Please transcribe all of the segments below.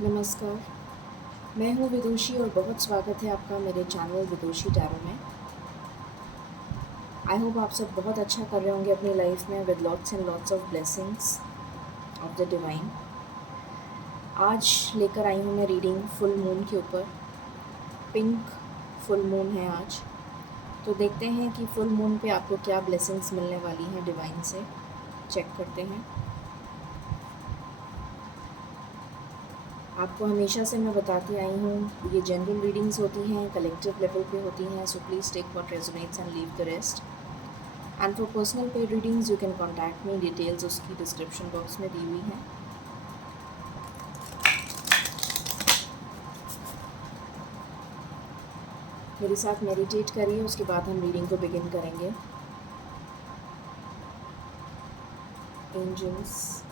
नमस्कार, मैं हूँ विदुषी और बहुत स्वागत है आपका मेरे चैनल विदुषी टैरो में। आई होप आप सब बहुत अच्छा कर रहे होंगे अपनी लाइफ में with lots and lots of blessings of the divine. आज लेकर आई हूँ मैं रीडिंग फुल मून के ऊपर। पिंक फुल मून है आज, तो देखते हैं कि फुल मून पे आपको क्या ब्लेसिंग्स मिलने वाली हैं डिवाइन से। चेक करते हैं। आपको हमेशा से मैं बताती आई हूँ, ये जनरल रीडिंग्स होती हैं, कलेक्टिव लेवल पे होती हैं, so please take what resonates and leave the rest. And for personal paid readings you can contact me, details उसकी डिस्क्रिप्शन बॉक्स में दी हुई हैं। मेरे साथ मेडिटेट करिए, उसके बाद हम रीडिंग को बिगिन करेंगे। Angels,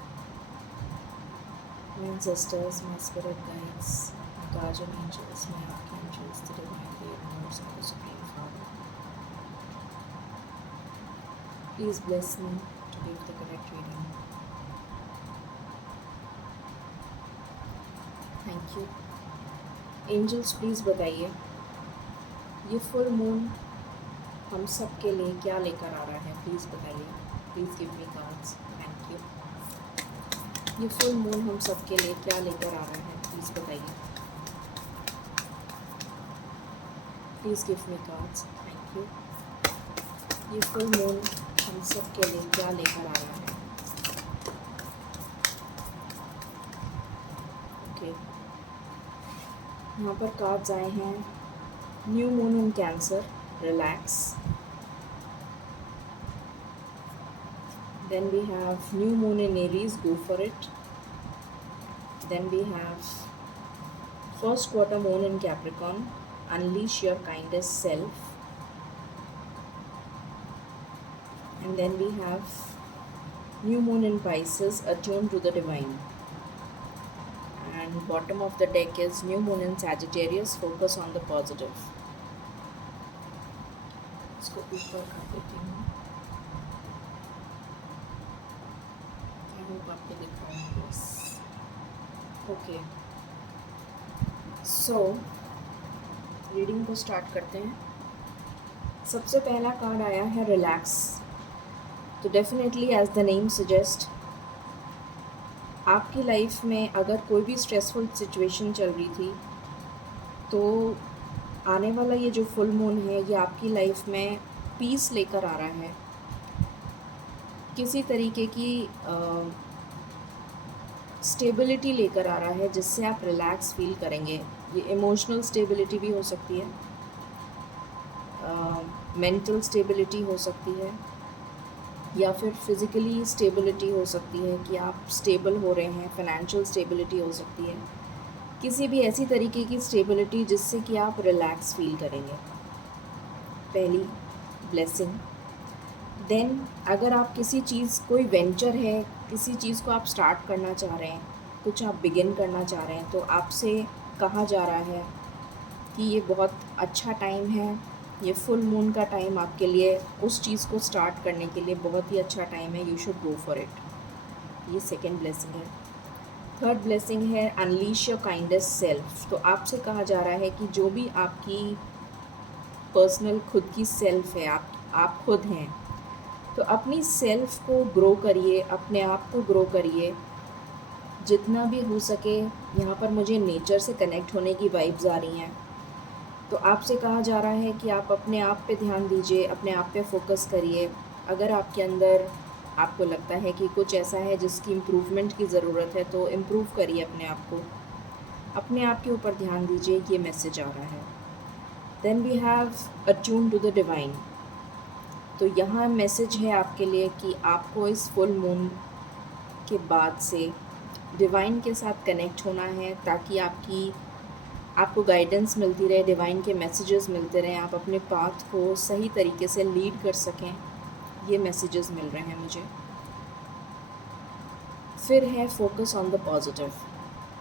my ancestors, my spirit guides, my guardian angels, my archangels, the divine universe, and the Supreme Father, please bless me to give the correct reading. Thank you. Angels, please बताइए ये full moon हम सब के लिए क्या लेकर आ रहा है। प्लीज़ बताइए, please give me cards. Thank you. ये फुल मून हम सब के लिए क्या लेकर आ रहा है, प्लीज़ बताइए। Please give me cards. Thank you. ये फुल मून हम सब के लिए क्या लेकर आ रहा है। ओके, यहाँ पर कार्ड्स आए हैं। New moon in cancer, relax. Then we have new moon in Aries, go for it. Then we have first quarter moon in Capricorn, unleash your kindest self. And then we have new moon in Pisces, attune to the divine. And bottom of the deck is new moon in Sagittarius, focus on the positive. इसको ऊपर कर देती हूँ। आपको दिख रहा है। Yes, okay. So reading को स्टार्ट करते हैं। सबसे पहला कार्ड आया है रिलैक्स। तो definitely as the name suggest, आपकी लाइफ में अगर कोई भी स्ट्रेसफुल सिचुएशन चल रही थी तो आने वाला ये जो फुल मून है ये आपकी लाइफ में पीस लेकर आ रहा है। किसी तरीके की स्टेबिलिटी लेकर आ रहा है जिससे आप रिलैक्स फील करेंगे। ये इमोशनल स्टेबिलिटी भी हो सकती है, मेंटल स्टेबिलिटी हो सकती है, या फिर फिज़िकली स्टेबिलिटी हो सकती है कि आप स्टेबल हो रहे हैं। फाइनेंशियल स्टेबिलिटी हो सकती है, किसी भी ऐसी तरीके की स्टेबिलिटी जिससे कि आप रिलैक्स फील करेंगे। पहली ब्लेसिंग। देन अगर आप किसी चीज़, कोई वेंचर है, किसी चीज़ को आप स्टार्ट करना चाह रहे हैं, कुछ आप बिगिन करना चाह रहे हैं, तो आपसे कहा जा रहा है कि ये बहुत अच्छा टाइम है। ये फुल मून का टाइम आपके लिए उस चीज़ को स्टार्ट करने के लिए बहुत ही अच्छा टाइम है। You should go for it. ये सेकेंड ब्लेसिंग है। थर्ड ब्लेसिंग है अनलीश योर काइंडेस्ट सेल्फ। तो आपसे कहा जा रहा है कि जो भी आपकी पर्सनल खुद की सेल्फ है, आप खुद हैं, तो अपनी सेल्फ को ग्रो करिए, अपने आप को ग्रो करिए जितना भी हो सके। यहाँ पर मुझे नेचर से कनेक्ट होने की वाइब्स आ रही हैं। तो आपसे कहा जा रहा है कि आप अपने आप पे ध्यान दीजिए, अपने आप पे फोकस करिए। अगर आपके अंदर आपको लगता है कि कुछ ऐसा है जिसकी इम्प्रूवमेंट की ज़रूरत है तो इम्प्रूव करिए अपने आप को, अपने आप के ऊपर ध्यान दीजिए। ये मैसेज आ रहा है। Then we have attune to the divine. तो यहाँ मैसेज है आपके लिए कि आपको इस फुल मून के बाद से डिवाइन के साथ कनेक्ट होना है ताकि आपको गाइडेंस मिलती रहे, डिवाइन के मैसेजेस मिलते रहें, आप अपने पाथ को सही तरीके से लीड कर सकें। ये मैसेजेस मिल रहे हैं मुझे। फिर है फोकस ऑन द पॉजिटिव।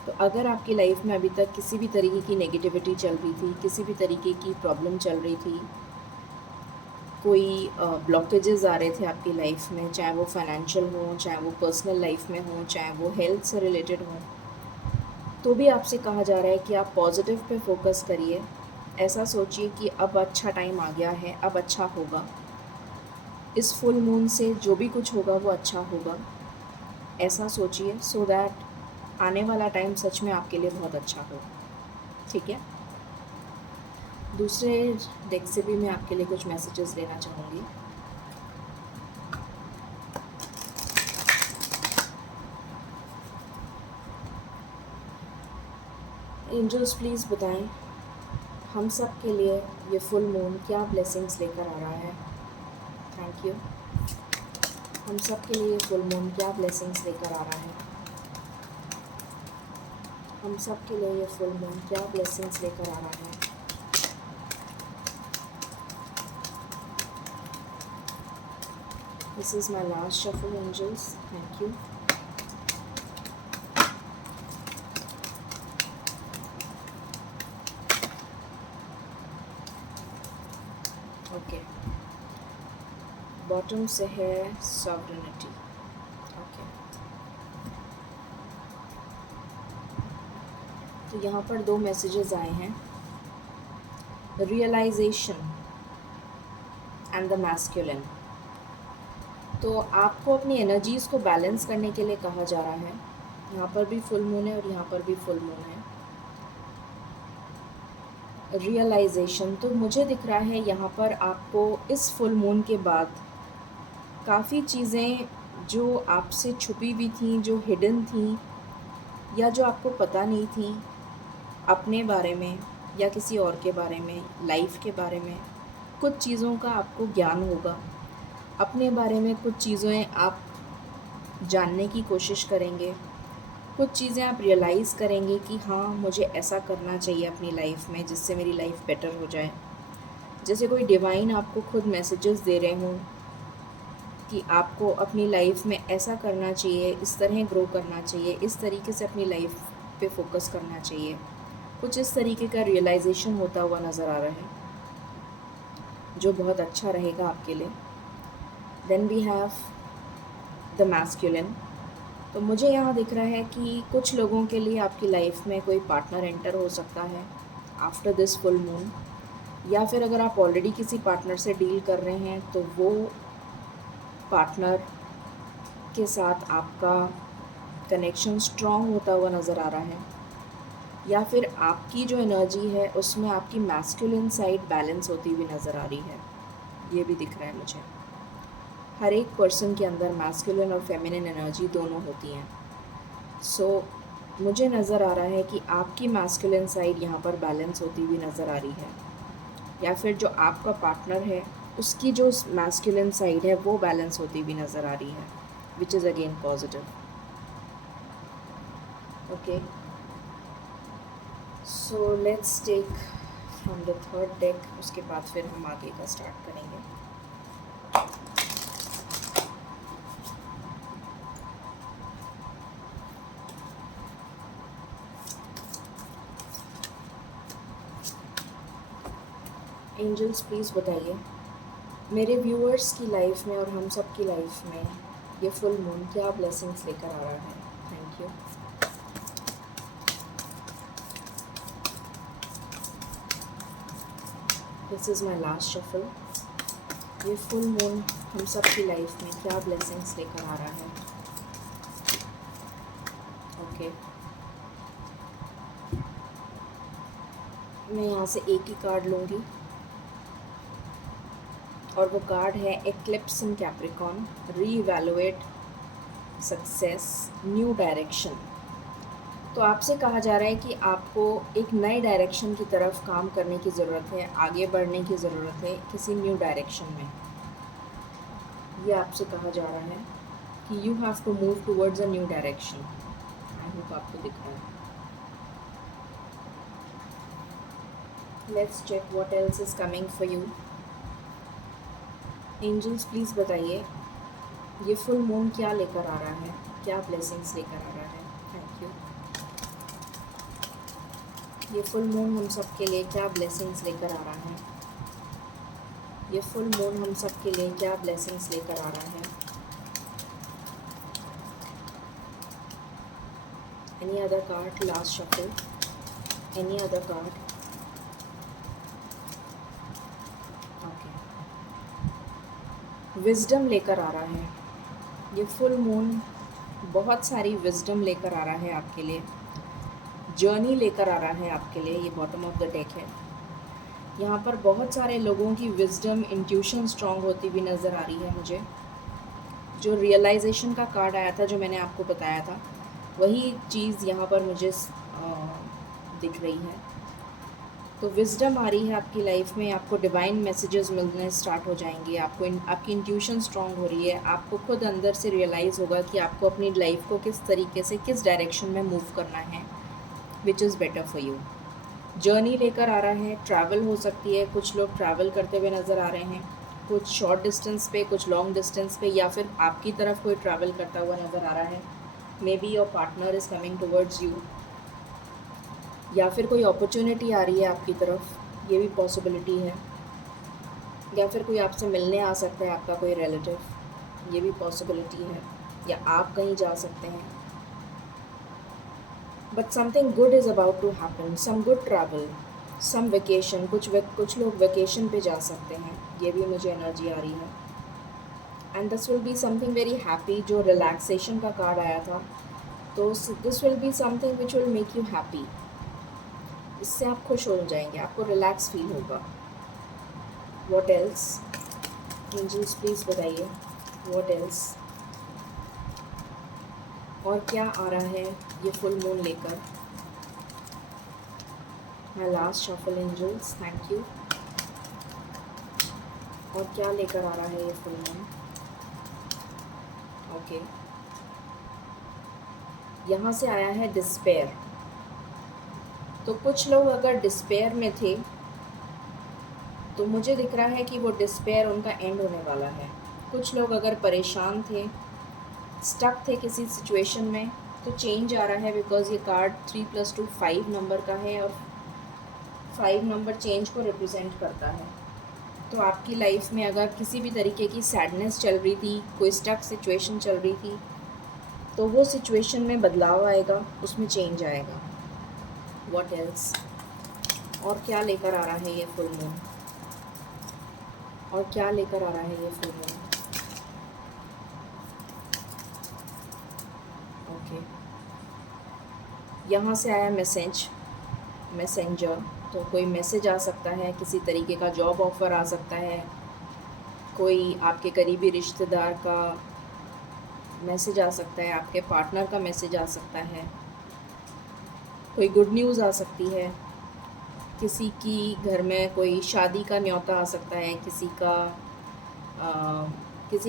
तो अगर आपकी लाइफ में अभी तक किसी भी तरीके की नेगेटिविटी चल रही थी, किसी भी तरीके की प्रॉब्लम चल रही थी, कोई ब्लॉकेजेस आ रहे थे आपकी लाइफ में, चाहे वो फाइनेंशियल हो, चाहे वो पर्सनल लाइफ में हो, चाहे वो हेल्थ से रिलेटेड हो, तो भी आपसे कहा जा रहा है कि आप पॉजिटिव पे फोकस करिए। ऐसा सोचिए कि अब अच्छा टाइम आ गया है, अब अच्छा होगा। इस फुल मून से जो भी कुछ होगा वो अच्छा होगा, ऐसा सोचिए, सो दैट आने वाला टाइम सच में आपके लिए बहुत अच्छा हो। ठीक है। दूसरे डेक से भी मैं आपके लिए कुछ मैसेजेस लेना चाहूँगी। एंजल्स प्लीज़ बताएं हम सब के लिए ये फुल मून क्या ब्लेसिंग्स लेकर आ रहा है। Thank you. हम सब के लिए ये फुल मून क्या ब्लेसिंग्स लेकर आ रहा है। हम सब के लिए ये फुल मून क्या ब्लेसिंग्स लेकर आ रहा है। This is my last shuffle angels. Thank you. Okay, bottom से है सॉवरेनिटी। ओके, तो यहाँ पर दो मैसेजेस आए हैं, रियलाइजेशन एंड द मैस्कुलिन। तो आपको अपनी एनर्जीज़ को बैलेंस करने के लिए कहा जा रहा है। यहाँ पर भी फुल मून है और यहाँ पर भी फुल मून है। रियलाइजेशन, तो मुझे दिख रहा है यहाँ पर आपको इस फुल मून के बाद काफ़ी चीज़ें जो आपसे छुपी हुई थी, जो हिडन थी, या जो आपको पता नहीं थी अपने बारे में या किसी और के बारे में, लाइफ के बारे में, कुछ चीज़ों का आपको ज्ञान होगा। अपने बारे में कुछ चीज़ें आप जानने की कोशिश करेंगे, कुछ चीज़ें आप रियलाइज़ करेंगे कि हाँ, मुझे ऐसा करना चाहिए अपनी लाइफ में जिससे मेरी लाइफ बेटर हो जाए। जैसे कोई डिवाइन आपको खुद मैसेजेस दे रहे हों कि आपको अपनी लाइफ में ऐसा करना चाहिए, इस तरह ग्रो करना चाहिए, इस तरीके से अपनी लाइफ पे फोकस करना चाहिए। कुछ इस तरीके का रियलाइजेशन होता हुआ नज़र आ रहा है, जो बहुत अच्छा रहेगा आपके लिए। Then we have the masculine. तो मुझे यहाँ दिख रहा है कि कुछ लोगों के लिए आपकी लाइफ में कोई पार्टनर एंटर हो सकता है आफ्टर दिस फुल मून, या फिर अगर आप ऑलरेडी किसी पार्टनर से डील कर रहे हैं तो वो पार्टनर के साथ आपका कनेक्शन स्ट्रॉन्ग होता हुआ नज़र आ रहा है, या फिर आपकी जो एनर्जी है उसमें आपकी मैस्कुलिन साइड बैलेंस होती हुई नज़र आ रही है। ये भी दिख रहा है मुझे। हर एक पर्सन के अंदर मैस्कुलिन और फेमिनिन एनर्जी दोनों होती हैं। सो मुझे नज़र आ रहा है कि आपकी मैस्कुलिन साइड यहाँ पर बैलेंस होती हुई नज़र आ रही है, या फिर जो आपका पार्टनर है उसकी जो मैस्कुलिन साइड है वो बैलेंस होती हुई नज़र आ रही है, which is again positive. Okay, so let's take from the third deck, उसके बाद फिर हम आगे का स्टार्ट करेंगे। एंजल्स प्लीज़ बताइए मेरे व्यूअर्स की लाइफ में और हम सब की लाइफ में ये फुल मून क्या ब्लेसिंग्स लेकर आ रहा है। Thank you. This is my last shuffle. ये फुल मून हम सब की लाइफ में क्या ब्लेसिंग्स लेकर आ रहा है। ओके, मैं यहाँ से एक ही कार्ड लूँगी और वो कार्ड है eclipse in Capricorn, reevaluate, success, new direction. तो आपसे कहा जा रहा है कि आपको एक नए डायरेक्शन की तरफ काम करने की ज़रूरत है, आगे बढ़ने की ज़रूरत है किसी न्यू डायरेक्शन में। ये आपसे कहा जा रहा है कि you have to move towards a new direction. I hope आपको दिख रहा है। Let's check what else is coming for you. Angels please बताइए ये फुल मून क्या लेकर आ रहा है, क्या ब्लेसिंग्स लेकर आ रहा है। Thank you. ये फुल मून हम सब के लिए क्या ब्लेसिंग्स लेकर आ रहा है। ये फुल मून हम सब के लिए क्या ब्लेसिंग्स लेकर आ रहा है। Any other card? Last shuffle. Any other card? Okay. Wisdom लेकर आ रहा है ये फुल मून, बहुत सारी विजडम लेकर आ रहा है आपके लिए, जर्नी लेकर आ रहा है आपके लिए। ये बॉटम ऑफ द डेक है। यहाँ पर बहुत सारे लोगों की विजडम, इंट्यूशन स्ट्रॉन्ग होती हुई नज़र आ रही है मुझे। जो रियलाइजेशन का कार्ड आया था, जो मैंने आपको बताया था, वही चीज़ यहाँ पर मुझे दिख रही है। तो विजडम आ रही है आपकी लाइफ में, आपको डिवाइन मैसेजेस मिलने स्टार्ट हो जाएंगे, आपकी इंट्यूशन स्ट्रॉन्ग हो रही है, आपको खुद अंदर से रियलाइज़ होगा कि आपको अपनी लाइफ को किस तरीके से, किस डायरेक्शन में मूव करना है, which is better for you. Journey लेकर आ रहा है, ट्रैवल हो सकती है, कुछ लोग ट्रैवल करते हुए नज़र आ रहे हैं, कुछ शॉर्ट डिस्टेंस पे, कुछ लॉन्ग डिस्टेंस पे, या फिर आपकी तरफ कोई ट्रैवल करता हुआ नज़र आ रहा है। May be your partner is coming towards you, या फिर कोई अपॉर्चुनिटी आ रही है आपकी तरफ, ये भी पॉसिबिलिटी है। या फिर कोई आपसे मिलने आ सकता है, आपका कोई रिलेटिव, ये भी पॉसिबिलिटी है। या आप कहीं जा सकते हैं। But something good is about to happen, some good travel, some vacation, कुछ लोग वेकेशन पे जा सकते हैं, ये भी मुझे एनर्जी आ रही है। And this will be something very happy, जो रिलैक्सेशन का कार्ड आया था, तो this will be something which will make you happy. इससे आप खुश हो जाएंगे, आपको रिलैक्स फील होगा। What else? एंजल्स प्लीज़ बताइए, व्हाट एल्स? और क्या आ रहा है ये फुल मून लेकर? My last shuffle angels, thank you. और क्या लेकर आ रहा है ये फुल मून? ओके, यहाँ से आया है डिस्पेयर। तो कुछ लोग अगर डिस्पेयर में थे, तो मुझे दिख रहा है कि वो डिस्पेयर उनका एंड होने वाला है। कुछ लोग अगर परेशान थे, स्टक थे किसी सिचुएशन में, तो चेंज आ रहा है, बिकॉज ये कार्ड 3 + 2 5 नंबर का है, और 5 नंबर चेंज को रिप्रेजेंट करता है। तो आपकी लाइफ में अगर किसी भी तरीके की सैडनेस चल रही थी, कोई स्टक सिचुएशन चल रही थी, तो वो सिचुएशन में बदलाव आएगा, उसमें चेंज आएगा। What else? और क्या लेकर आ रहा है ये फुल मून? और क्या लेकर आ रहा है ये फुल मून? ओके, यहाँ से आया मैसेंजर। तो कोई मैसेज आ सकता है, किसी तरीके का जॉब ऑफ़र आ सकता है, कोई आपके करीबी रिश्तेदार का मैसेज आ सकता है, आपके पार्टनर का मैसेज आ सकता है, कोई गुड न्यूज़ आ सकती है, किसी की घर में कोई शादी का न्योता आ सकता है, किसी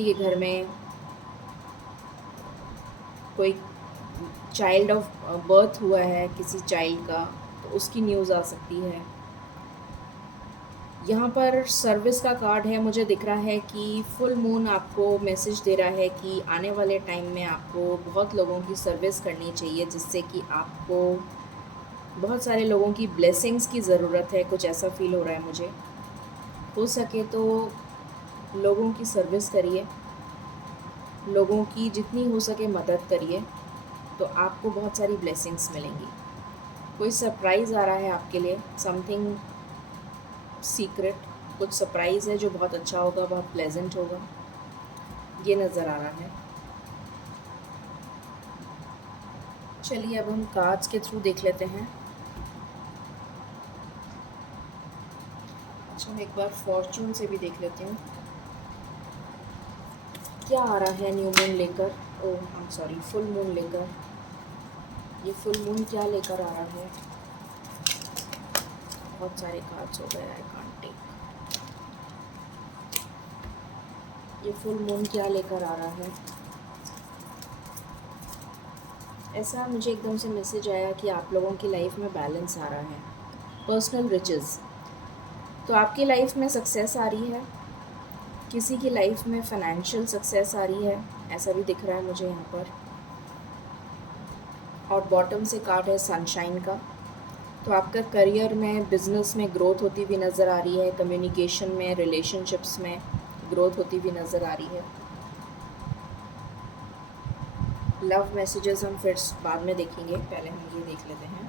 के घर में कोई चाइल्ड ऑफ बर्थ हुआ है किसी चाइल्ड का, तो उसकी न्यूज़ आ सकती है। यहाँ पर सर्विस का कार्ड है, मुझे दिख रहा है कि फुल मून आपको मैसेज दे रहा है कि आने वाले टाइम में आपको बहुत लोगों की सर्विस करनी चाहिए, जिससे कि आपको बहुत सारे लोगों की ब्लेसिंग्स की ज़रूरत है, कुछ ऐसा फील हो रहा है मुझे। हो सके तो लोगों की सर्विस करिए, लोगों की जितनी हो सके मदद करिए, तो आपको बहुत सारी ब्लेसिंग्स मिलेंगी। कोई सरप्राइज़ आ रहा है आपके लिए, समथिंग सीक्रेट, कुछ सरप्राइज़ है जो बहुत अच्छा होगा, बहुत प्लेजेंट होगा, ये नज़र आ रहा है। चलिए अब हम कार्ड्स के थ्रू देख लेते हैं। अच्छा, मैं एक बार फॉर्चून से भी देख लेती हूँ क्या आ रहा है न्यू मून लेकर, oh I am sorry, full moon लेकर। ये फुल मून क्या लेकर आ रहा है? बहुत सारे कार्ड्स हो गए, आई कांट टेक। ये फुल मून क्या लेकर आ रहा है? ऐसा मुझे एकदम से मैसेज आया कि आप लोगों की लाइफ में बैलेंस आ रहा है, पर्सनल रिचेस। तो आपकी लाइफ में सक्सेस आ रही है, किसी की लाइफ में फाइनेंशियल सक्सेस आ रही है, ऐसा भी दिख रहा है मुझे यहाँ पर। और बॉटम से कार्ड है सनशाइन का। तो आपका करियर में, बिजनेस में ग्रोथ होती हुई नज़र आ रही है, कम्युनिकेशन में, रिलेशनशिप्स में ग्रोथ होती हुई नज़र आ रही है। लव मैसेजेस हम फिर बाद में देखेंगे, पहले हम ये देख लेते हैं।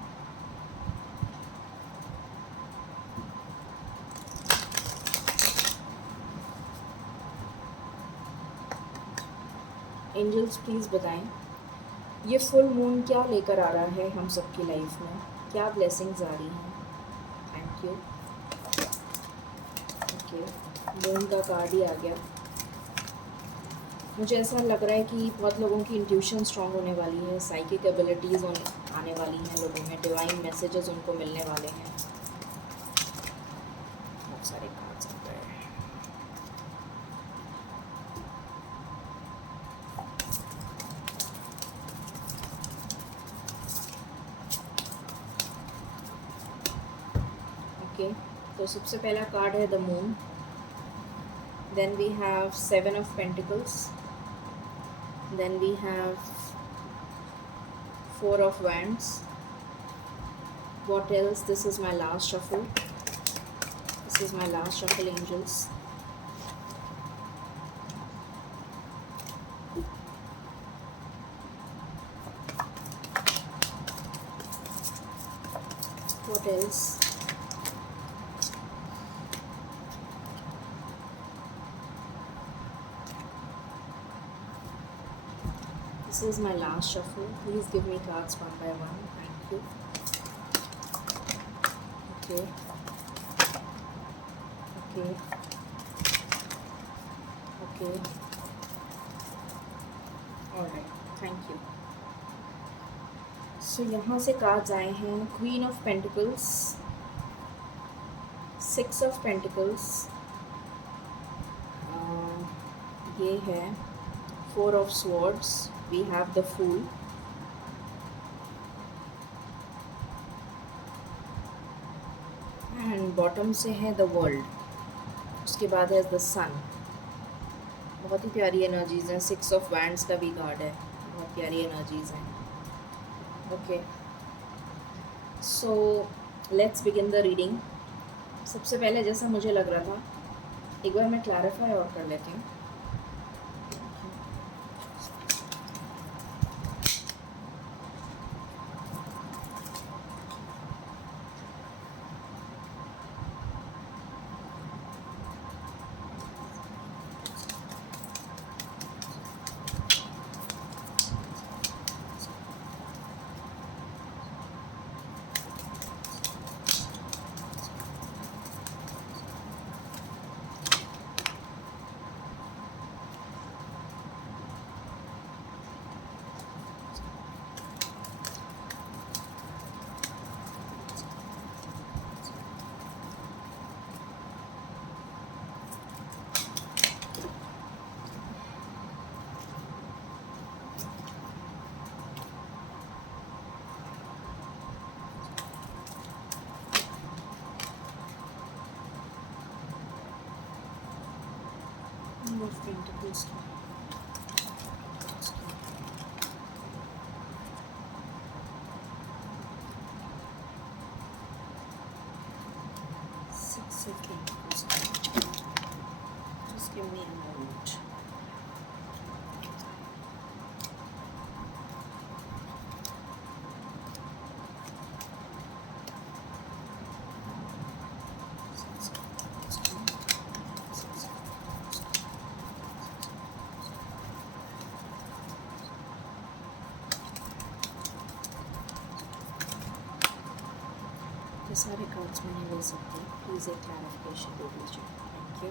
एंजल्स प्लीज़ बताएं ये फुल मून क्या लेकर आ रहा है हम सबकी लाइफ में, क्या ब्लेसिंग्स आ रही हैं। Thank you. ओके, मून का कार्ड ही आ गया। मुझे ऐसा लग रहा है कि बहुत लोगों की इंट्यूशन स्ट्रांग होने वाली है, साइकिक एबिलिटीज़ आने वाली हैं लोगों में, डिवाइन मैसेजेस उनको मिलने वाले हैं। बहुत सारे कार्ड्स आ गए। ओके, तो सबसे पहला कार्ड है the moon, then we have 7 of pentacles, then we have 4 of wands. What else? This is my last shuffle. This is my last shuffle, angels. What else? This is my last shuffle. Please give me cards one by one. Thank you. Okay. Okay. Okay. Alright. Thank you. So यहाँ से cards आए हैं queen of pentacles, 6 of pentacles, ये है 4 of swords, we have the fool, and bottom से है the world, उसके बाद है द सन। बहुत ही प्यारी एनर्जीज़ हैं। 6 ऑफ वैंड्स का भी कार्ड है, बहुत प्यारी एनर्जीज़ हैं। Okay, so let's begin the reading. सबसे पहले जैसा मुझे लग रहा था, एक बार मैं क्लैरिफाई और कर लेती हूँ। Of Pentacles. 6 of Pentacles. Just give me a moment. ये सारे कार्ड्स मैं नहीं ले सकती, प्लीज़ एक क्लैरिफिकेशन दे दीजिए। Thank you.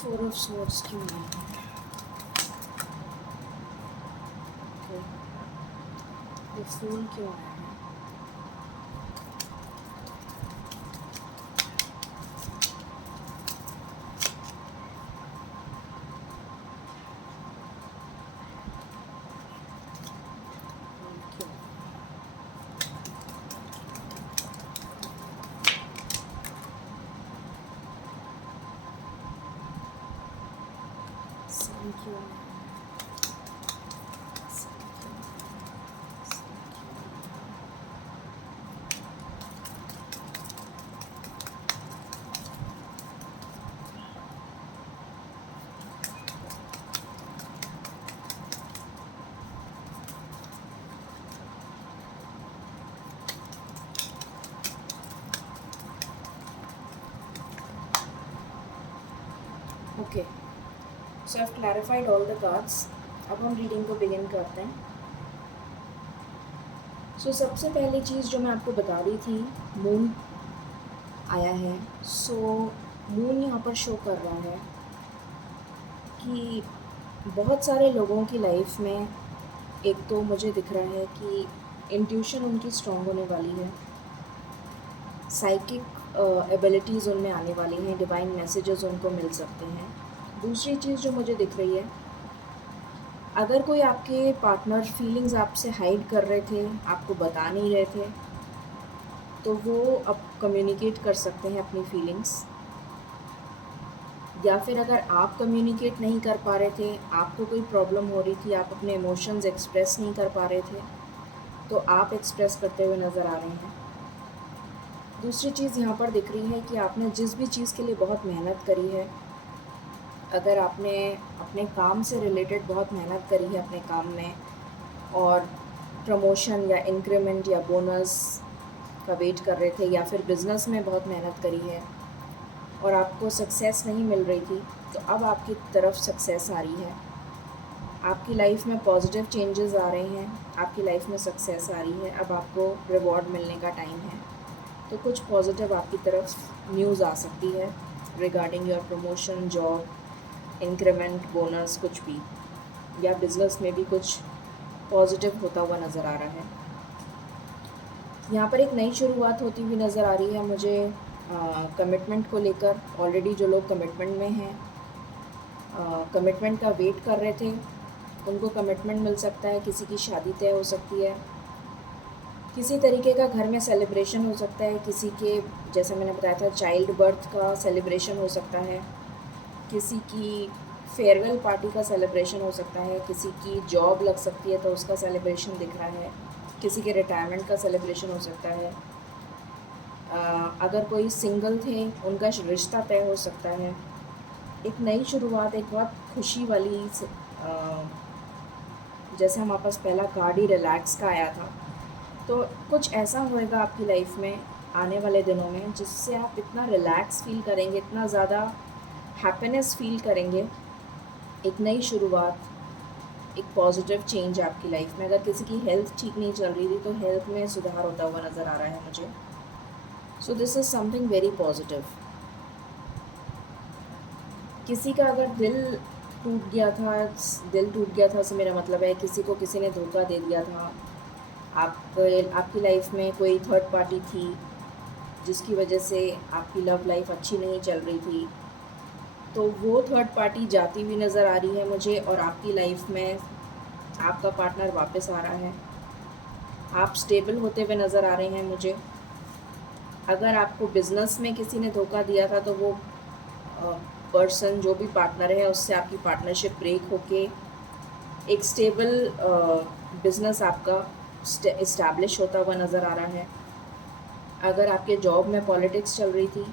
Four of swords क्यों है? ये फूल क्यों आया है? Thank you. Okay, so I have clarified all the cards. अब हम रीडिंग को बिगिन करते हैं। सो सबसे पहली चीज़ जो मैं आपको बता रही थी, मून आया है। सो मून यहाँ पर शो कर रहा है कि बहुत सारे लोगों की लाइफ में एक तो मुझे दिख रहा है कि इंट्यूशन उनकी स्ट्रॉन्ग होने वाली है, साइकिक एबिलिटीज़ उनमें आने वाली हैं, डिवाइन मैसेजेस उनको मिल सकते हैं। दूसरी चीज़ जो मुझे दिख रही है, अगर कोई आपके पार्टनर फीलिंग्स आपसे हाइड कर रहे थे, आपको बता नहीं रहे थे, तो वो अब कम्युनिकेट कर सकते हैं अपनी फीलिंग्स। या फिर अगर आप कम्युनिकेट नहीं कर पा रहे थे, आपको कोई प्रॉब्लम हो रही थी, आप अपने इमोशंस एक्सप्रेस नहीं कर पा रहे थे, तो आप एक्सप्रेस करते हुए नज़र आ रहे हैं। दूसरी चीज़ यहाँ पर दिख रही है कि आपने जिस भी चीज़ के लिए बहुत मेहनत करी है, अगर आपने अपने काम से रिलेटेड बहुत मेहनत करी है अपने काम में, और प्रमोशन या इंक्रीमेंट या बोनस का वेट कर रहे थे, या फिर बिज़नेस में बहुत मेहनत करी है और आपको सक्सेस नहीं मिल रही थी, तो अब आपकी तरफ सक्सेस आ रही है। आपकी लाइफ में पॉजिटिव चेंजेस आ रहे हैं, आपकी लाइफ में सक्सेस आ रही है। अब आपको रिवॉर्ड मिलने का टाइम है, तो कुछ पॉजिटिव आपकी तरफ न्यूज़ आ सकती है regarding your promotion, job, increment, bonus, कुछ भी, या बिज़नेस में भी कुछ पॉजिटिव होता हुआ नज़र आ रहा है। यहाँ पर एक नई शुरुआत होती हुई नज़र आ रही है मुझे कमिटमेंट को लेकर। ऑलरेडी जो लोग कमिटमेंट में हैं, कमिटमेंट का वेट कर रहे थे, उनको कमिटमेंट मिल सकता है। किसी की शादी तय हो सकती है, किसी तरीके का घर में सेलिब्रेशन हो सकता है, किसी के, जैसे मैंने बताया था, चाइल्ड बर्थ का सेलिब्रेशन हो सकता है, किसी की फेयरवेल पार्टी का सेलिब्रेशन हो सकता है, किसी की जॉब लग सकती है तो उसका सेलिब्रेशन दिख रहा है, किसी के रिटायरमेंट का सेलिब्रेशन हो सकता है। अगर कोई सिंगल थे, उनका रिश्ता तय हो सकता है। एक नई शुरुआत, एक बहुत खुशी वाली, जैसे हमारे पास पहला कार्ड ही रिलैक्स का आया था, तो कुछ ऐसा होएगा आपकी लाइफ में आने वाले दिनों में जिससे आप इतना रिलैक्स फील करेंगे, इतना ज़्यादा हैप्पीनेस फील करेंगे। एक नई शुरुआत, एक पॉजिटिव चेंज आपकी लाइफ में। अगर किसी की हेल्थ ठीक नहीं चल रही थी, तो हेल्थ में सुधार होता हुआ नज़र आ रहा है मुझे। So this is something very positive. किसी का अगर दिल टूट गया था, से मेरा मतलब है किसी को किसी ने धोखा दे दिया था। आपकी लाइफ में कोई थर्ड पार्टी थी जिसकी वजह से आपकी लव लाइफ अच्छी नहीं चल रही थी, तो वो थर्ड पार्टी जाती हुई नज़र आ रही है मुझे, और आपकी लाइफ में आपका पार्टनर वापस आ रहा है। आप स्टेबल होते हुए नज़र आ रहे हैं मुझे। अगर आपको बिज़नेस में किसी ने धोखा दिया था, तो वो पर्सन, जो भी पार्टनर है, उससे आपकी पार्टनरशिप ब्रेक होके एक स्टेबल बिज़नेस आपका इस्टेब्लिश होता हुआ नज़र आ रहा है। अगर आपके जॉब में पॉलिटिक्स चल रही थी,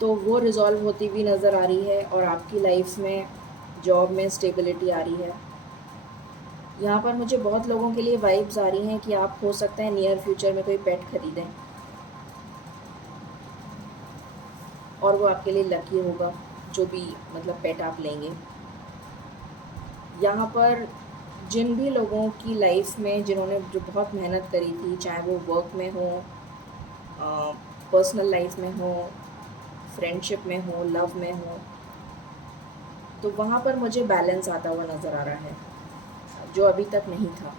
तो वो रिज़ॉल्व होती हुई नज़र आ रही है, और आपकी लाइफ में जॉब में स्टेबिलिटी आ रही है। यहाँ पर मुझे बहुत लोगों के लिए वाइब्स आ रही हैं कि आप हो सकता है नियर फ्यूचर में कोई पेट ख़रीदें, और वो आपके लिए लकी होगा, जो भी मतलब पेट आप लेंगे। यहाँ पर जिन भी लोगों की लाइफ में, जिन्होंने जो बहुत मेहनत करी थी, चाहे वो वर्क में हो, पर्सनल लाइफ में हो, फ्रेंडशिप में हो, लव में हो, तो वहाँ पर मुझे बैलेंस आता हुआ नज़र आ रहा है, जो अभी तक नहीं था।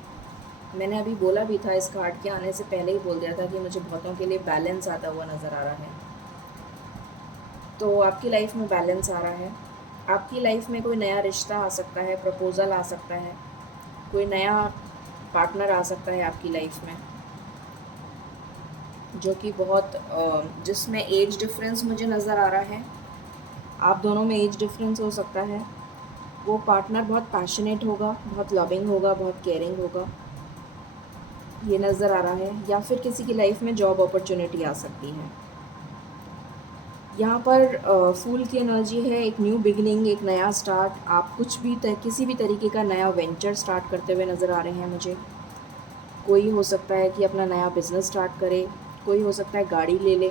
मैंने अभी बोला भी था, इस कार्ड के आने से पहले ही बोल दिया था कि मुझे बहुतों के लिए बैलेंस आता हुआ नज़र आ रहा है। तो आपकी लाइफ में बैलेंस आ रहा है। आपकी लाइफ में कोई नया रिश्ता आ सकता है, प्रपोज़ल आ सकता है, कोई नया पार्टनर आ सकता है आपकी लाइफ में, जो कि बहुत जिसमें एज डिफरेंस मुझे नज़र आ रहा है। आप दोनों में एज डिफरेंस हो सकता है। वो पार्टनर बहुत पैशनेट होगा, बहुत लविंग होगा, बहुत केयरिंग होगा, ये नज़र आ रहा है। या फिर किसी की लाइफ में जॉब अपॉर्चुनिटी आ सकती है। यहाँ पर फूल की एनर्जी है, एक न्यू बिगिनिंग, एक नया स्टार्ट। आप कुछ भी किसी भी तरीके का नया वेंचर स्टार्ट करते हुए नज़र आ रहे हैं मुझे। कोई हो सकता है कि अपना नया बिज़नेस स्टार्ट करे, कोई हो सकता है गाड़ी ले ले,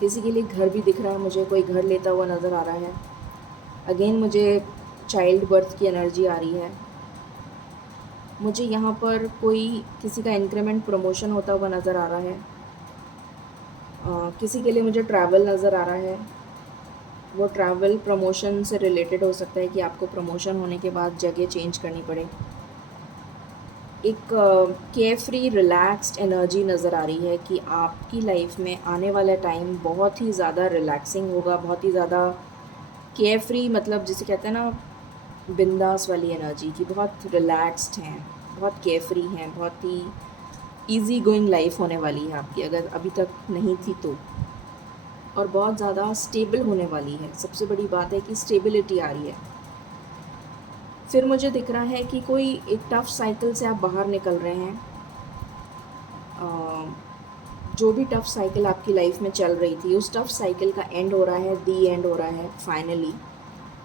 किसी के लिए घर भी दिख रहा है मुझे, कोई घर लेता हुआ नज़र आ रहा है। अगेन मुझे चाइल्ड बर्थ की एनर्जी आ रही है। मुझे यहाँ पर कोई किसी का इंक्रीमेंट प्रमोशन होता हुआ नज़र आ रहा है। किसी के लिए मुझे ट्रैवल नज़र आ रहा है। वो ट्रैवल प्रमोशन से रिलेटेड हो सकता है कि आपको प्रमोशन होने के बाद जगह चेंज करनी पड़े। एक केयरफ्री रिलैक्स्ड एनर्जी नज़र आ रही है कि आपकी लाइफ में आने वाला टाइम बहुत ही ज़्यादा रिलैक्सिंग होगा, बहुत ही ज़्यादा केयरफ्री, मतलब जिसे कहते हैं ना बिंदास वाली एनर्जी की, बहुत रिलैक्स्ड हैं, बहुत केयरफ्री हैं, बहुत ही इजी गोइंग लाइफ होने वाली है आपकी, अगर अभी तक नहीं थी तो। और बहुत ज़्यादा स्टेबल होने वाली है। सबसे बड़ी बात है कि स्टेबिलिटी आ रही है। फिर मुझे दिख रहा है कि कोई एक टफ़ साइकिल से आप बाहर निकल रहे हैं। जो भी टफ़ साइकिल आपकी लाइफ में चल रही थी, उस टफ़ साइकिल का एंड हो रहा है, दी एंड हो रहा है फाइनली।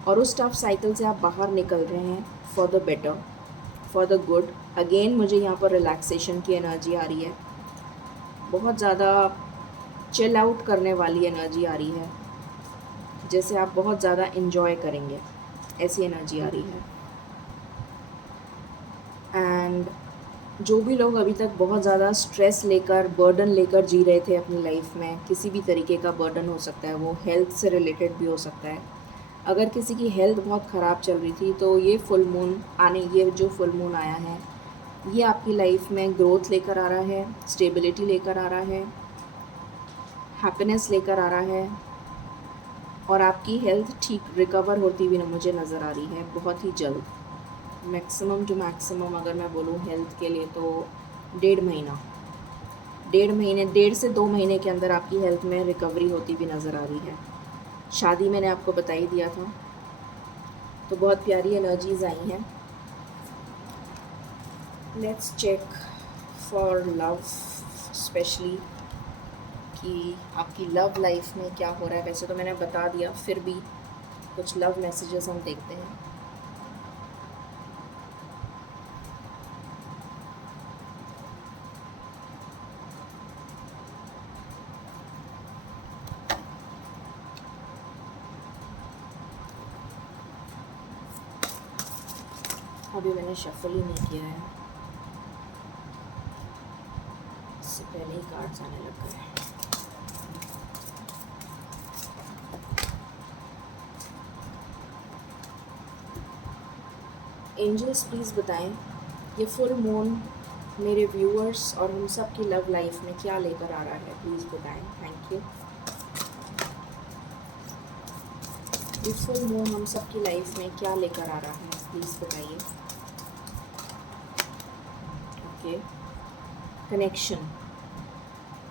और उस टफ़ साइकिल से आप बाहर निकल रहे हैं for the better, for the good. Again मुझे यहाँ पर रिलैक्सेशन की एनर्जी आ रही है, बहुत ज़्यादा चिल आउट करने वाली एनर्जी आ रही है, जैसे आप बहुत ज़्यादा इन्जॉय करेंगे, ऐसी एनर्जी आ रही है। एंड जो भी लोग अभी तक बहुत ज़्यादा स्ट्रेस लेकर, बर्डन लेकर जी रहे थे अपनी लाइफ में, किसी भी तरीके का बर्डन हो सकता है, वो हेल्थ से रिलेटेड भी हो सकता है। अगर किसी की हेल्थ बहुत ख़राब चल रही थी तो ये जो फुल मून आया है, ये आपकी लाइफ में ग्रोथ लेकर आ रहा है, स्टेबिलिटी लेकर आ रहा है, हैप्पीनेस लेकर आ रहा है। और आपकी हेल्थ ठीक रिकवर होती हुई मुझे नज़र आ रही है बहुत ही जल्द। मैक्सिमम टू मैक्सिमम अगर मैं बोलूँ हेल्थ के लिए तो 1.5 से 2 महीने के अंदर आपकी हेल्थ में रिकवरी होती हुई नज़र आ रही है। शादी मैंने आपको बता ही दिया था, तो बहुत प्यारी एनर्जीज़ आई हैं। Let's check for love specially कि आपकी लव लाइफ में क्या हो रहा है। वैसे तो मैंने बता दिया, फिर भी कुछ लव मैसेजेस हम देखते हैं। अभी मैंने शफल ही नहीं किया है, इससे पहले ही कार्ड्स आने लग गए। एंजल्स प्लीज़ बताएं ये फुल मून मेरे व्यूअर्स और हम सब की लव लाइफ में क्या लेकर आ रहा है, प्लीज़ बताएं। Thank you. ये फुल मून हम सब की लाइफ में क्या लेकर आ रहा है, प्लीज़ बताइए। Okay, connection.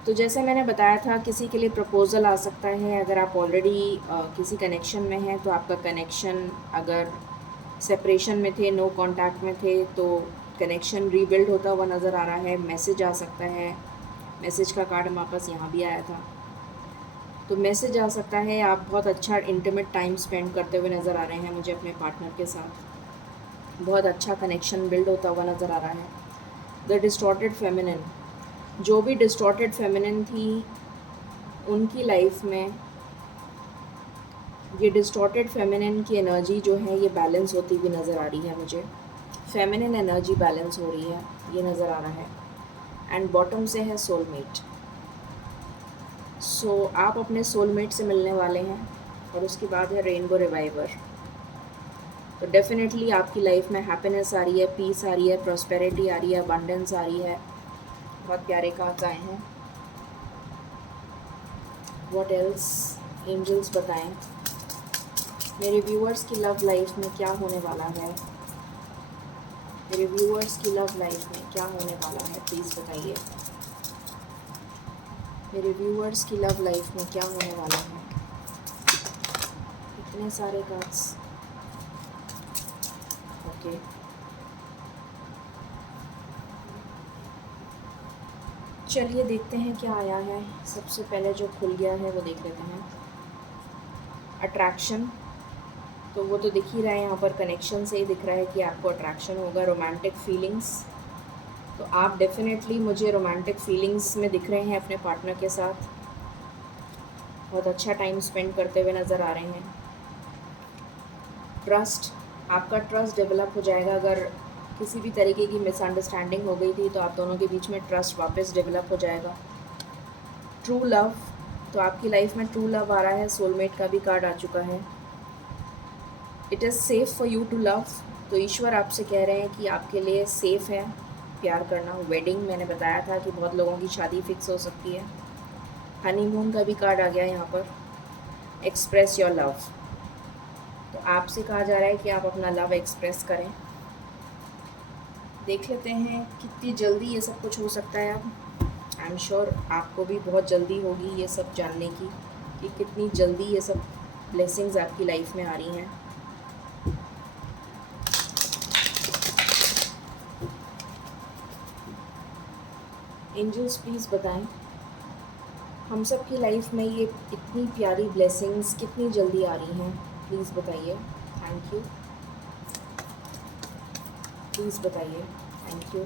तो जैसे मैंने बताया था, किसी के लिए प्रपोज़ल आ सकता है। अगर आप ऑलरेडी किसी कनेक्शन में हैं तो आपका कनेक्शन, अगर सेपरेशन में थे, नो कांटेक्ट में थे, तो कनेक्शन रीबिल्ड होता हुआ नज़र आ रहा है। मैसेज आ सकता है, मैसेज का कार्ड हमारे पास यहाँ भी आया था, तो मैसेज आ सकता है। आप बहुत अच्छा इंटीमेट टाइम स्पेंड करते हुए नज़र आ रहे हैं मुझे अपने पार्टनर के साथ, बहुत अच्छा कनेक्शन बिल्ड होता हुआ नज़र आ रहा है। द डिस्टॉर्टेड फेमिनिन, जो भी डिस्टॉर्टेड फेमिनिन थी उनकी लाइफ में ये डिस्टॉर्टेड फेमिनिन की एनर्जी जो है ये बैलेंस होती हुई नज़र आ रही है मुझे। फेमिनिन एनर्जी बैलेंस हो रही है, ये नज़र आ रहा है। एंड बॉटम से है सोलमेट। सो आप अपने सोलमेट से मिलने वाले हैं। और उसके बाद है रेनबो रिवाइवर। तो डेफिनेटली आपकी लाइफ में हैप्पीनेस आ रही है, पीस आ रही है, प्रॉस्पेरिटी आ रही है, अबंडेंस आ रही है। बहुत प्यारे कार्ड्स आए हैं। व्हाट एल्स, एंजल्स बताएं मेरे व्यूअर्स की लव लाइफ में क्या होने वाला है। मेरे व्यूअर्स की लव लाइफ में क्या होने वाला है, प्लीज़ बताइए। मेरे व्यूअर्स की लव लाइफ में क्या होने वाला है। इतने सारे कार्ड्स। ओके, चलिए देखते हैं क्या आया है। सबसे पहले जो खुल गया है वो देख लेते हैं। अट्रैक्शन, तो वो तो दिख ही रहा है, यहाँ पर कनेक्शन से ही दिख रहा है कि आपको अट्रैक्शन होगा। रोमांटिक फीलिंग्स, तो आप डेफिनेटली मुझे रोमांटिक फीलिंग्स में दिख रहे हैं अपने पार्टनर के साथ, बहुत अच्छा टाइम स्पेंड करते हुए नज़र आ रहे हैं। ट्रस्ट, आपका ट्रस्ट डेवलप हो जाएगा। अगर किसी भी तरीके की मिसअंडरस्टैंडिंग हो गई थी तो आप दोनों के बीच में ट्रस्ट वापस डेवलप हो जाएगा। ट्रू लव, तो आपकी लाइफ में ट्रू लव आ रहा है। सोलमेट का भी कार्ड आ चुका है। It is safe for you to love, तो ईश्वर आपसे कह रहे हैं कि आपके लिए सेफ़ है प्यार करना। वेडिंग, मैंने बताया था कि बहुत लोगों की शादी फिक्स हो सकती है। हनीमून का भी कार्ड आ गया यहाँ पर। एक्सप्रेस योर लव, तो आपसे कहा जा रहा है कि आप अपना लव एक्सप्रेस करें। देख लेते हैं कितनी जल्दी ये सब कुछ हो सकता है। अब आई एम श्योर आपको भी बहुत जल्दी होगी ये सब जानने की कि कितनी जल्दी ये सब ब्लेसिंग्स आपकी लाइफ में आ रही हैं। एंजल्स प्लीज़ बताएं हम सब की लाइफ में ये इतनी प्यारी ब्लेसिंग्स कितनी जल्दी आ रही हैं, प्लीज़ बताइए। थैंक यू, प्लीज़ बताइए। Thank you.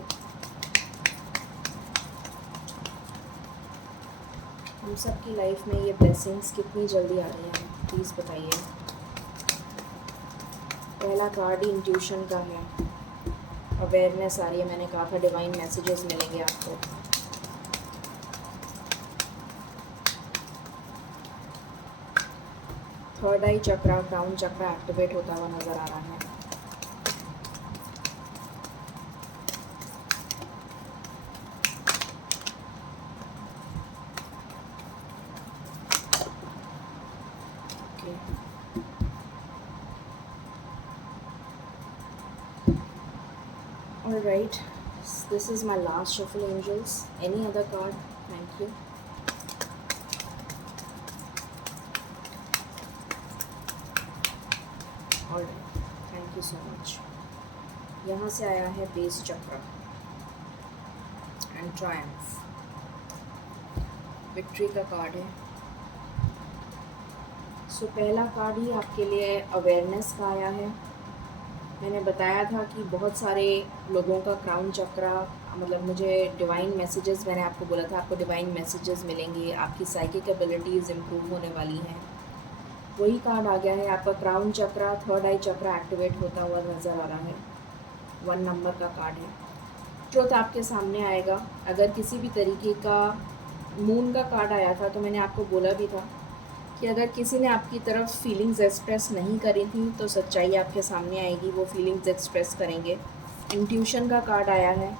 हम सब की लाइफ में ये ब्लेसिंग्स कितनी जल्दी आ रही हैं, प्लीज़ बताइए। पहला कार्ड ही इंट्यूशन का है। अवेयरनेस आ रही है, मैंने कहा था डिवाइन मैसेजेस मिलेंगे आपको। थर्ड आई चक्रा, क्राउन चक्रा एक्टिवेट होता हुआ नज़र आ रहा है। All right, this is my last shuffle, angels. Any other card? Thank you. All right, thank you so much. यहाँ से आया है बेस चक्र एंड ट्रायम्फ, विक्ट्री का कार्ड है। सो पहला कार्ड ही आपके लिए अवेयरनेस का आया है। मैंने बताया था कि बहुत सारे लोगों का क्राउन चक्रा, मतलब मुझे डिवाइन मैसेजेस, मैंने आपको बोला था आपको डिवाइन मैसेजेस मिलेंगे, आपकी साइकिक एबिलिटीज़ इम्प्रूव होने वाली हैं। वही कार्ड आ गया है। आपका क्राउन चक्रा, थर्ड आई चक्रा एक्टिवेट होता हुआ नज़र आ रहा है। 1 नंबर का कार्ड है। ट्रुथ आपके सामने आएगा। अगर किसी भी तरीके का मून का कार्ड आया था तो मैंने आपको बोला भी था कि अगर किसी ने आपकी तरफ फीलिंग्स एक्सप्रेस नहीं करी थी तो सच्चाई आपके सामने आएगी, वो फीलिंग्स एक्सप्रेस करेंगे। इंट्यूशन का कार्ड आया है।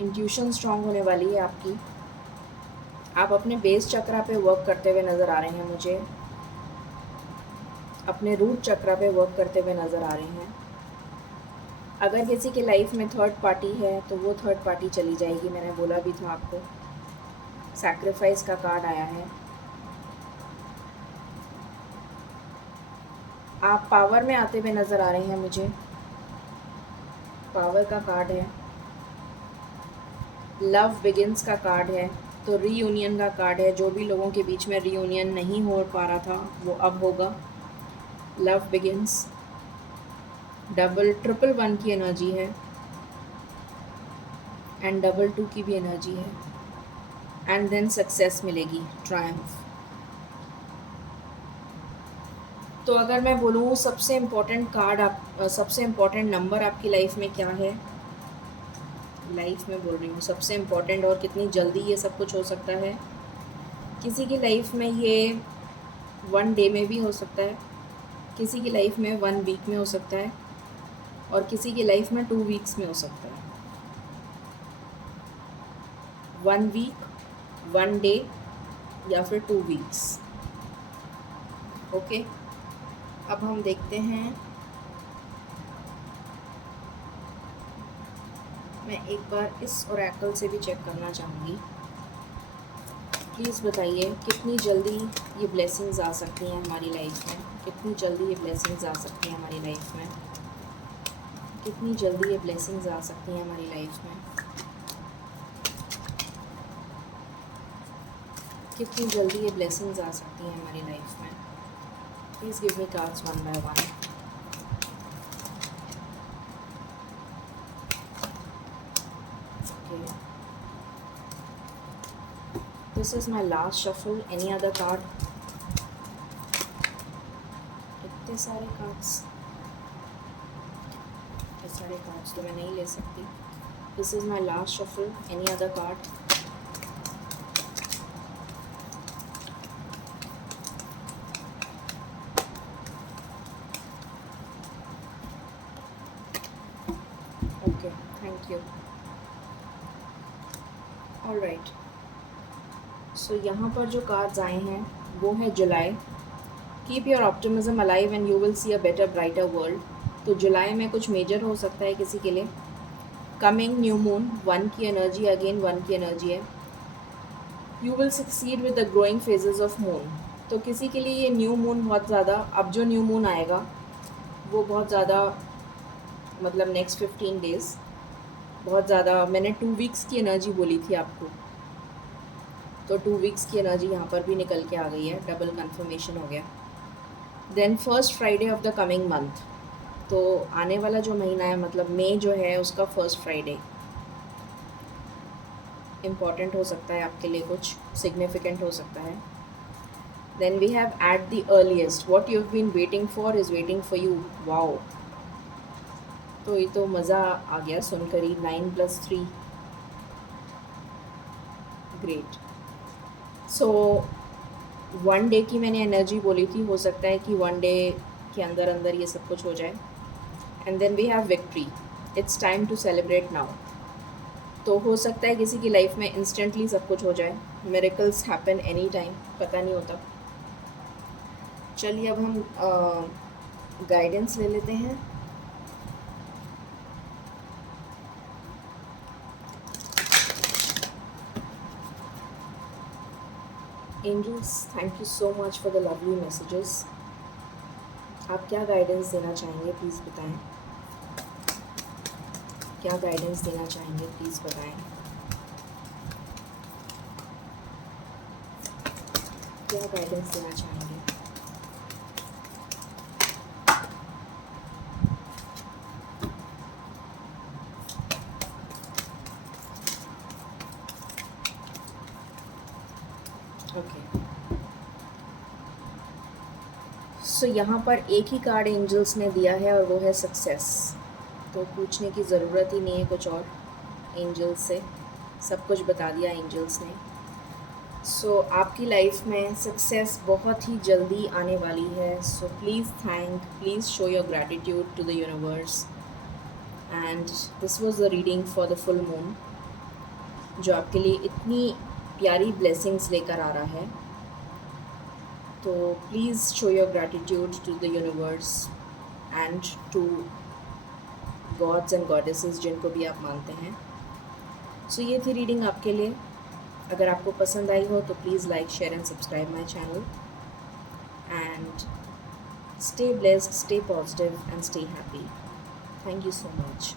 इंट्यूशन स्ट्रांग होने वाली है आपकी। आप अपने बेस चक्रा पे वर्क करते हुए नज़र आ रहे हैं मुझे, अपने रूट चक्रा पे वर्क करते हुए नज़र आ रहे हैं। अगर किसी के लाइफ में थर्ड पार्टी है तो वो थर्ड पार्टी चली जाएगी, मैंने बोला भी था आपको। सैक्रिफाइस का कार्ड आया है। आप पावर में आते हुए नज़र आ रहे हैं मुझे, पावर का कार्ड है। लव बिगिंस का कार्ड है, तो रीयूनियन का कार्ड है। जो भी लोगों के बीच में रीयूनियन नहीं हो पा रहा था वो अब होगा। लव बिगिंस, डबल ट्रिपल 1 की एनर्जी है एंड डबल 2 की भी एनर्जी है। एंड देन सक्सेस मिलेगी, ट्रायम्फ। तो अगर मैं बोलूँ सबसे इम्पोर्टेंट कार्ड आप, सबसे इम्पोर्टेंट नंबर आपकी लाइफ में क्या है, लाइफ में बोल रही हूँ सबसे इम्पोर्टेंट, और कितनी जल्दी ये सब कुछ हो सकता है। किसी की लाइफ में ये 1 डे में भी हो सकता है, किसी की लाइफ में 1 वीक में हो सकता है, और किसी की लाइफ में 2 वीक्स में हो सकता है। 1 वीक, 1 डे या फिर 2 वीक्स। ओके, अब हम देखते हैं। मैं एक बार इस ओरेकल से भी चेक करना चाहूँगी। प्लीज़ बताइए कितनी जल्दी ये ब्लेसिंग्स आ सकती हैं हमारी लाइफ में, कितनी जल्दी ये ब्लेसिंग्स आ सकती हैं हमारी लाइफ में, कितनी जल्दी ये ब्लेसिंग्स आ सकती हैं हमारी लाइफ में, कितनी जल्दी ये ब्लेसिंग्स आ सकती हैं हमारी लाइफ में। Please give me cards one by one. Okay, this is my last shuffle. Any other card? इतने सारे कार्ड्स, इतने सारे कार्ड्स तो मैं नहीं ले सकती। This is my last shuffle. Any other card? Okay, thank you. Alright, so यहाँ पर जो कार्ड्स आए हैं वो है जुलाई। Keep your optimism alive and you will see a better brighter world. तो जुलाई में कुछ मेजर हो सकता है किसी के लिए। कमिंग न्यू मून, 1 की एनर्जी, अगेन 1 की एनर्जी है। You will succeed with the growing phases of moon. तो किसी के लिए ये न्यू मून बहुत ज़्यादा, अब जो न्यू मून आएगा वो बहुत ज़्यादा, मतलब नेक्स्ट 15 डेज़ बहुत ज़्यादा, मैंने 2 वीक्स की एनर्जी बोली थी आपको, तो 2 वीक्स की एनर्जी यहाँ पर भी निकल के आ गई है, डबल कंफर्मेशन हो गया। Then first Friday of the coming month, तो आने वाला जो महीना है, मतलब मई जो है, उसका फर्स्ट फ्राइडे इम्पॉर्टेंट हो सकता है आपके लिए, कुछ सिग्निफिकेंट हो सकता है। Then we have at the earliest, what you have been waiting for is waiting for you. Wow, तो ये तो मज़ा आ गया सुनकर ही। 9 + 3, ग्रेट। सो 1 डे की मैंने एनर्जी बोली थी, हो सकता है कि 1 डे के अंदर अंदर ये सब कुछ हो जाए। And then we have victory, it's time to celebrate now. तो हो सकता है किसी की लाइफ में इंस्टेंटली सब कुछ हो जाए। मिरेकल्स हैपन एनी टाइम, पता नहीं होता। चलिए अब हम गाइडेंस ले लेते हैं। Angels, thank you so much for the lovely messages. आप क्या गाइडेंस देना चाहेंगे प्लीज़ बताएं, क्या गाइडेंस देना चाहेंगे प्लीज़ बताएं, क्या गाइडेंस देना चाहेंगे। ओके, सो यहाँ पर एक ही कार्ड एंजल्स ने दिया है और वो है सक्सेस। तो पूछने की ज़रूरत ही नहीं है कुछ और एंजल्स से, सब कुछ बता दिया एंजल्स ने। सो आपकी लाइफ में सक्सेस बहुत ही जल्दी आने वाली है। So please show your gratitude to the universe. And this was the reading for the full moon, जो आपके लिए इतनी प्यारी ब्लेसिंग्स लेकर आ रहा है। तो please show your gratitude to the universe and to gods and goddesses, जिनको भी आप मानते हैं। सो ये थी रीडिंग आपके लिए। अगर आपको पसंद आई हो तो please like, share and subscribe my channel. And stay blessed, stay positive and stay happy. Thank you so much.